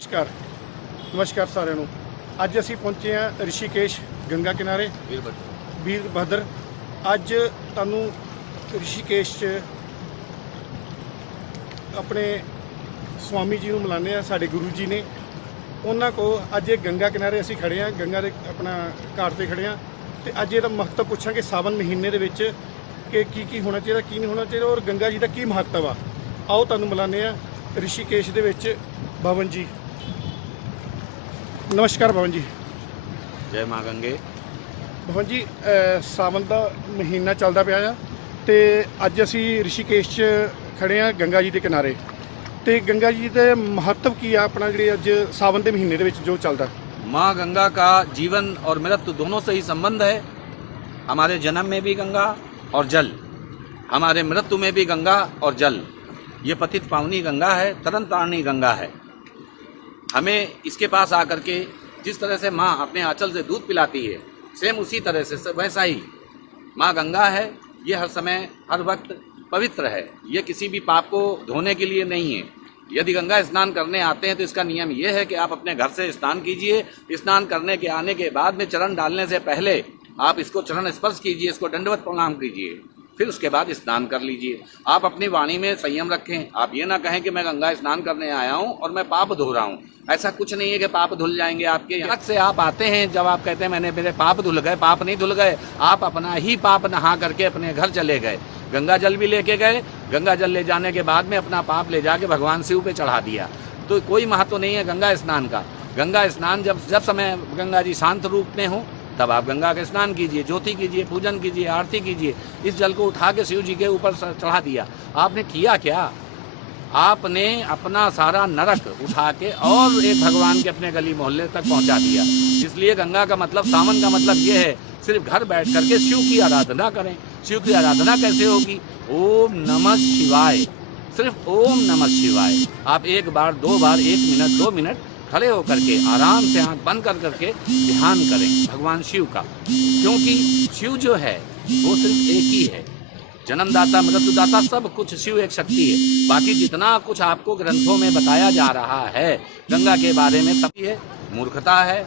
नमस्कार नमस्कार साਰਿਆਂ ਨੂੰ। ਅੱਜ ਅਸੀਂ ਪਹੁੰਚੇ ਹਾਂ ਰਿਸ਼ੀਕੇਸ਼ ਗੰਗਾ ਕਿਨਾਰੇ ਵੀਰਭਦਰ। ਅੱਜ ਤੁਹਾਨੂੰ ਰਿਸ਼ੀਕੇਸ਼ 'ਚ ਆਪਣੇ स्वामी जी ਨੂੰ ਮਿਲਾਉਂਦੇ ਆ। ਸਾਡੇ ਗੁਰੂ ਜੀ ਨੇ ਉਹਨਾਂ ਕੋ ਅੱਜ ਇਹ ਗੰਗਾ ਕਿਨਾਰੇ ਅਸੀਂ ਖੜੇ ਹਾਂ, ਗੰਗਾ ਦੇ ਆਪਣਾ ਘਾਟ ਤੇ ਖੜੇ ਹਾਂ ਤੇ ਅੱਜ ਇਹਦਾ ਮਹੱਤਵ ਪੁੱਛਾਂਗੇ ਸਾਵਨ ਮਹੀਨੇ ਦੇ ਵਿੱਚ ਕਿ ਕੀ ਹੋਣਾ ਚਾਹੀਦਾ, ਕੀ ਨਹੀਂ ਹੋਣਾ ਚਾਹੀਦਾ ਔਰ ਗੰਗਾ ਜੀ ਦਾ ਕੀ ਮਹੱਤਵ ਆ। ਆਓ ਤੁਹਾਨੂੰ ਮਿਲਾਉਂਦੇ ਆ ਰਿਸ਼ੀਕੇਸ਼ ਦੇ ਵਿੱਚ भवन जी। नमस्कार भवन जी। जय माँ गंगे। भवन जी सावन का महीना चलता पाया तो अज असी ऋषिकेश खड़े हाँ गंगा जी के किनारे। तो गंगा जी के महत्व की है अपना जी अज सावन के महीने के जो चलता? माँ गंगा का जीवन और मृत्यु दोनों से ही संबंध है। हमारे जन्म में भी गंगा और जल, हमारे मृत्यु में भी गंगा और जल। ये पतित पावनी गंगा है, तरन तारणी गंगा है। हमें इसके पास आकर के जिस तरह से माँ अपने आंचल से दूध पिलाती है, सेम उसी तरह से वैसा ही माँ गंगा है। ये हर समय हर वक्त पवित्र है। ये किसी भी पाप को धोने के लिए नहीं है। यदि गंगा स्नान करने आते हैं तो इसका नियम ये है कि आप अपने घर से स्नान कीजिए। स्नान करने के आने के बाद में चरण डालने से पहले आप इसको चरण स्पर्श कीजिए, इसको दंडवत प्रणाम कीजिए, फिर उसके बाद स्नान कर लीजिए। आप अपनी वाणी में संयम रखें। आप ये ना कहें कि मैं गंगा स्नान करने आया हूँ और मैं पाप धो रहा हूँ। ऐसा कुछ नहीं है कि पाप धुल जाएंगे आपके। अलग से आप आते हैं, जब आप कहते हैं मैंने मेरे पाप धुल गए, पाप नहीं धुल गए। आप अपना ही पाप नहा करके अपने घर चले गए, गंगा जल भी लेके गए। गंगा जल ले जाने के बाद में अपना पाप ले जाके भगवान शिव पे चढ़ा दिया, तो कोई महत्व नहीं है गंगा स्नान का। गंगा स्नान जब समय गंगा जी शांत रूप में हो तब आप गंगा का स्नान कीजिए, ज्योति कीजिए, पूजन कीजिए, आरती कीजिए। इस जल को उठा के शिव जी के ऊपर चढ़ा दिया। आपने किया क्या? आपने अपना सारा नरक उठा के और एक भगवान के अपने गली मोहल्ले तक पहुंचा दिया। इसलिए गंगा का मतलब, सावन का मतलब ये है, सिर्फ घर बैठ करके शिव की आराधना करें। शिव की आराधना कैसे होगी? ओम नमः शिवाय, सिर्फ ओम नमः शिवाय। आप एक बार, दो बार, 1 मिनट, 2 मिनट खड़े होकर के आराम से आंख बंद कर करके ध्यान करें भगवान शिव का। क्योंकि शिव जो है वो सिर्फ एक ही है, जन्मदाता मृत्युदाता सब कुछ शिव एक शक्ति है। बाकी जितना कुछ आपको ग्रंथों में बताया जा रहा है गंगा के बारे में, तभी है मूर्खता है।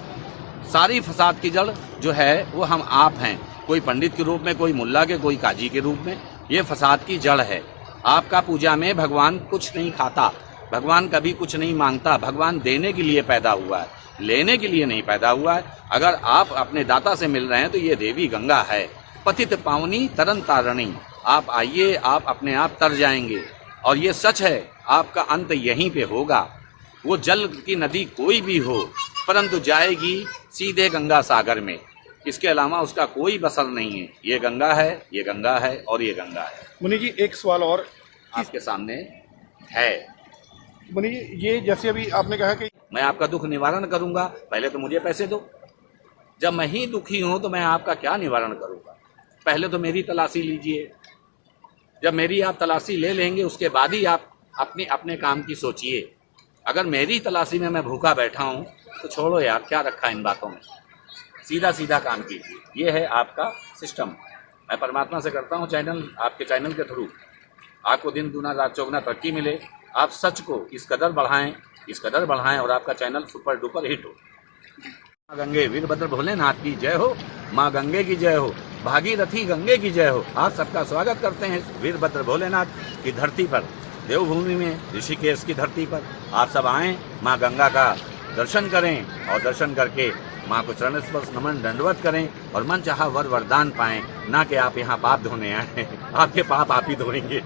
सारी फसाद की जड़ जो है वो हम आप हैं, कोई पंडित के रूप में, कोई मुल्ला के, कोई काजी के रूप में। ये फसाद की जड़ है। आपका पूजा में भगवान कुछ नहीं खाता, भगवान कभी कुछ नहीं मांगता। भगवान देने के लिए पैदा हुआ है, लेने के लिए नहीं पैदा हुआ है। अगर आप अपने दाता से मिल रहे हैं तो ये देवी गंगा है, पतित पावनी तरन तारणी। आप आइए, आप अपने आप तर जाएंगे। और ये सच है, आपका अंत यहीं पे होगा। वो जल की नदी कोई भी हो, परंतु जाएगी सीधे गंगा सागर में। इसके अलावा उसका कोई बसर नहीं है। ये गंगा है, ये गंगा है और ये गंगा है। मुनि जी एक सवाल और आपके सामने है। मुनि जी ये जैसे अभी आपने कहा कि मैं आपका दुख निवारण करूंगा, पहले तो मुझे पैसे दो। जब मैं ही दुखी हूं तो मैं आपका क्या निवारण करूंगा? पहले तो मेरी तलाशी लीजिए। जब मेरी आप तलाशी ले लेंगे उसके बाद ही आप अपने काम की सोचिए। अगर मेरी तलाशी में मैं भूखा बैठा हूं तो छोड़ो यार, क्या रखा इन बातों में। सीधा सीधा काम कीजिए। ये है आपका सिस्टम। मैं परमात्मा से करता हूं चैनल, आपके चैनल के थ्रू आपको दिन दूना रात चौगुना तरक्की मिले। आप सच को इस कदर बढ़ाएं और आपका चैनल सुपर डुपर हिट हो। माँ गंगे वीरभद्र भोलेनाथ की जय हो, माँ गंगे की जय हो, भागीरथी गंगे की जय हो। आप सबका स्वागत करते हैं वीरभद्र भोलेनाथ की धरती पर, देवभूमि में, ऋषिकेश की धरती पर। आप सब आएँ, माँ गंगा का दर्शन करें और दर्शन करके माँ को चरण स्पर्श नमन दंडवत करें और मन चाहा वर वरदान पाएं। ना कि आप यहाँ पाप धोने आए, आपके पाप आप ही धोएंगे।